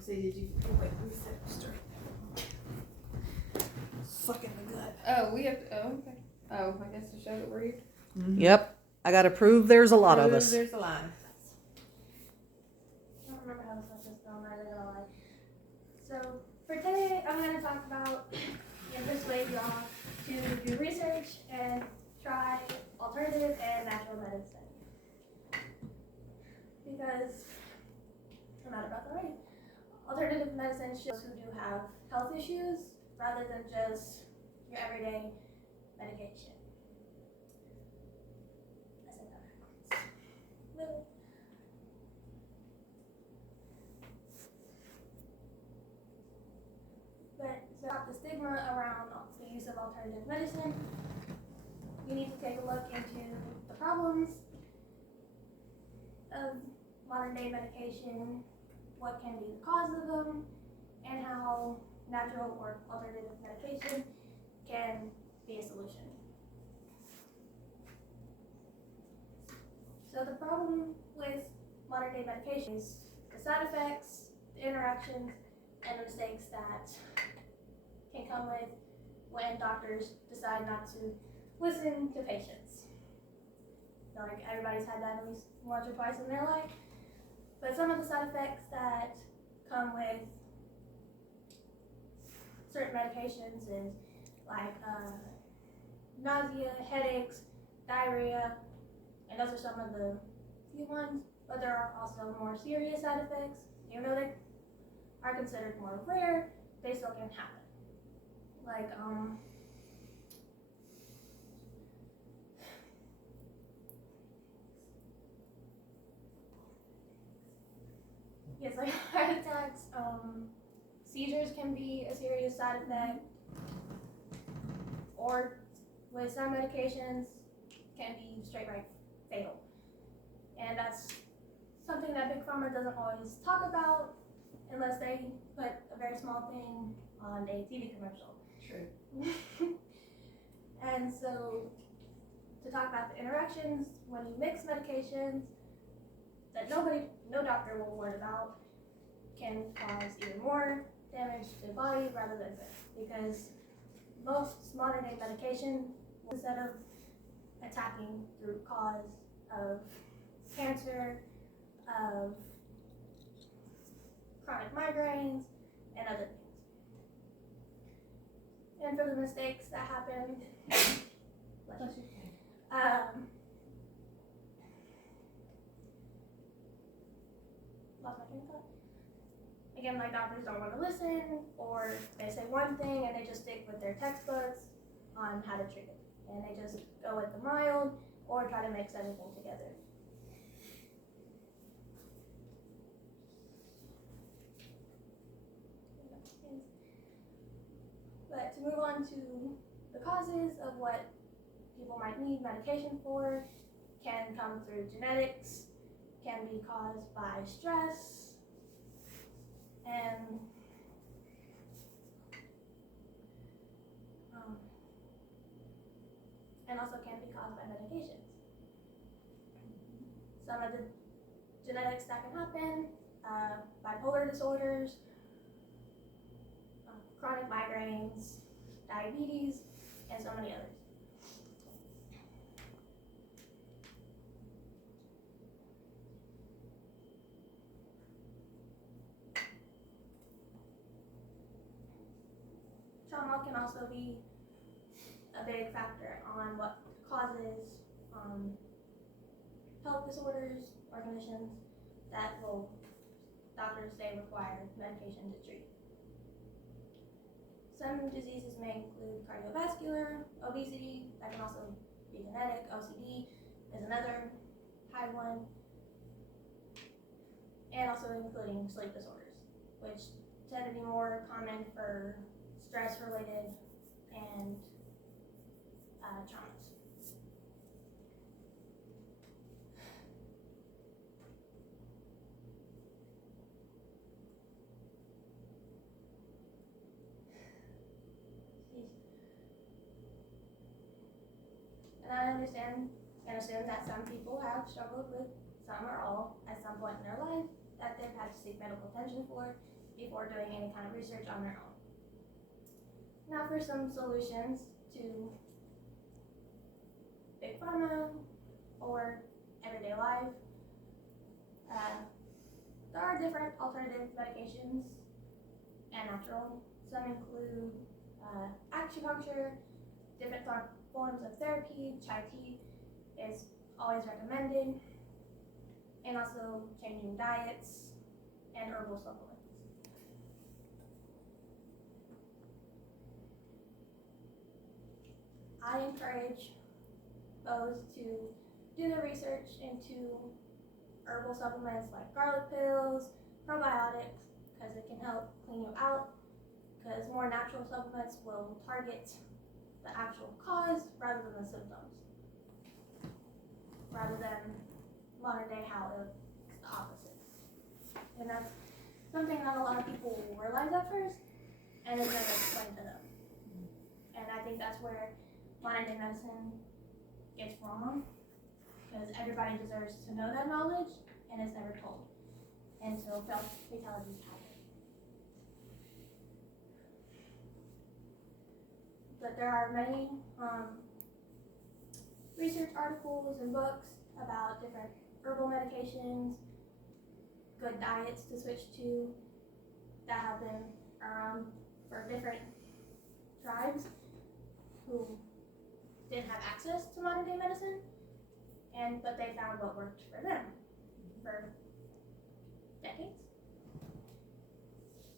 Say, did you? Oh, wait, let me set it straight. Sucking the gut. Oh, we have to. Oh, okay. Oh, I guess to show that we're here. Mm-hmm. Yep. I gotta prove there's a lot of us. There's a line. I don't remember how to put this down right at all. So for today, I'm going to talk about and persuade y'all to do research and try alternative and natural medicine. Because I'm not about the right. Alternative medicine shows who do have health issues rather than just your everyday medication. I said that backwards. Little. But to stop the stigma around the use of alternative medicine, you need to take a look into the problems of modern day medication, what can be the cause of them, and how natural or alternative medication can be a solution. So the problem with modern day medication is the side effects, the interactions, and the mistakes that can come with when doctors decide not to listen to patients. Like everybody's had that at least once or twice in their life. But some of the side effects that come with certain medications is like nausea, headaches, diarrhea, and those are some of the few ones. But there are also more serious side effects. Even though they are considered more rare, they still can happen. Like yes, like heart attacks, seizures can be a serious side effect, or with some medications can be straight right fatal. And that's something that Big Pharma doesn't always talk about unless they put a very small thing on a TV commercial. True. And so to talk about the interactions when you mix medications that no doctor will warn about, can cause even more damage to the body rather than good. Because most modern day medication, instead of attacking the root cause of cancer, of chronic migraines, and other things. And for the mistakes that happened, lost my train of thought. Again, like doctors don't want to listen, or they say one thing and they just stick with their textbooks on how to treat it. And they just go with the mild or try to mix everything together. But to move on to the causes of what people might need medication for, can come through genetics, can be caused by stress, and also can be caused by medications. Some of the genetics that can happen, bipolar disorders, chronic migraines, diabetes, and so many others. Trauma can also be a big factor on what causes health disorders or conditions that will doctors say require medication to treat. Some diseases may include cardiovascular, obesity, that can also be genetic, OCD is another high one, and also including sleep disorders, which tend to be more common for stress-related and traumas. And I understand and assume that some people have struggled with some or all at some point in their life that they've had to seek medical attention for before doing any kind of research on their own. Now for some solutions to big pharma or everyday life. There are different alternative medications and natural. Some include acupuncture, different forms of therapy. Chai tea is always recommended, and also changing diets and herbal supplements. I encourage those to do their research into herbal supplements like garlic pills, probiotics, because it can help clean you out, because more natural supplements will target the actual cause rather than the symptoms, rather than modern day how it's the opposite. And that's something not a lot of people will realize at first, and it's never explained to them. And I think that's where modern day medicine gets wrong, because everybody deserves to know that knowledge, and it's never told until fatalities happen. But there are many research articles and books about different herbal medications, good diets to switch to that have been around for different tribes who didn't have access to modern day medicine, but they found what worked for them for decades.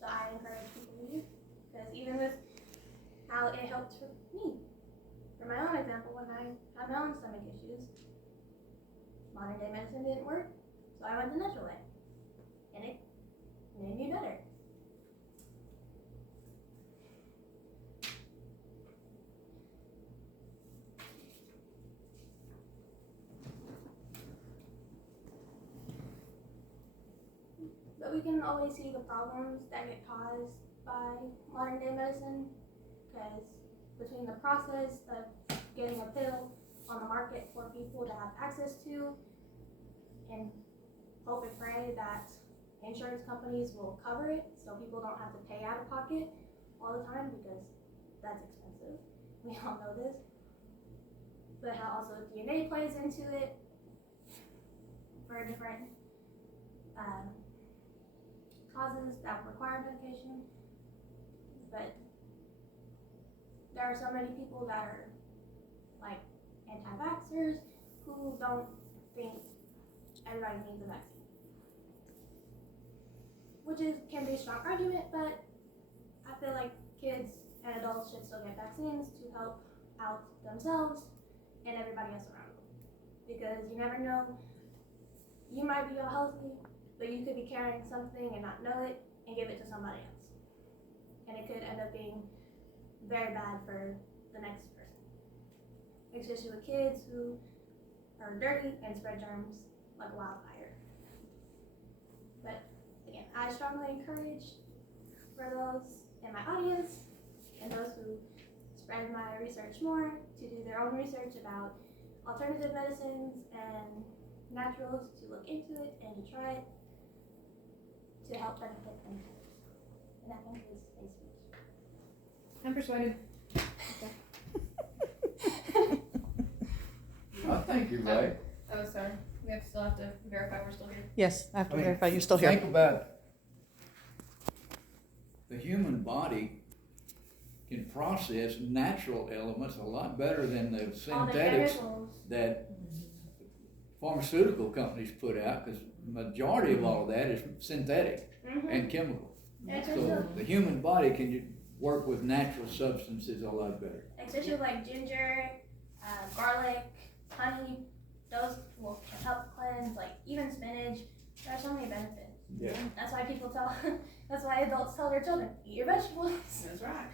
So I encourage people to use, because even with how it helped for me, for my own example, when I had my own stomach issues, modern day medicine didn't work, so I went the natural way, and it made me better. But we can always see the problems that get caused by modern day medicine, because between the process of getting a pill on the market for people to have access to, and hope and pray that insurance companies will cover it so people don't have to pay out of pocket all the time, because that's expensive. We all know this. But how also DNA plays into it for different causes that require medication. But there are so many people that are like anti-vaxxers who don't think everybody needs a vaccine, which can be a strong argument, but I feel like kids and adults should still get vaccines to help out themselves and everybody else around them, because you never know, you might be all healthy, but you could be carrying something and not know it and give it to somebody else, and it could end up being very bad for the next person, especially with kids who are dirty and spread germs like wildfire. But again, I strongly encourage for those in my audience and those who spread my research more to do their own research about alternative medicines and naturals, to look into it and to try it to help benefit themselves. And that concludes today's speech. I'm persuaded. I think you're right. Oh, sorry. We still have to verify we're still here. Yes, I have to I mean, verify you're still here. Think about the human body can process natural elements a lot better than the All the synthetics chemicals. that pharmaceutical companies put out, because the majority of all of that is synthetic and chemical. So the human body can work with natural substances a lot better. Especially like ginger, garlic, honey, those will help cleanse, like even spinach. There are so many benefits. Yeah. That's why that's why adults tell their children, eat your vegetables. That's right.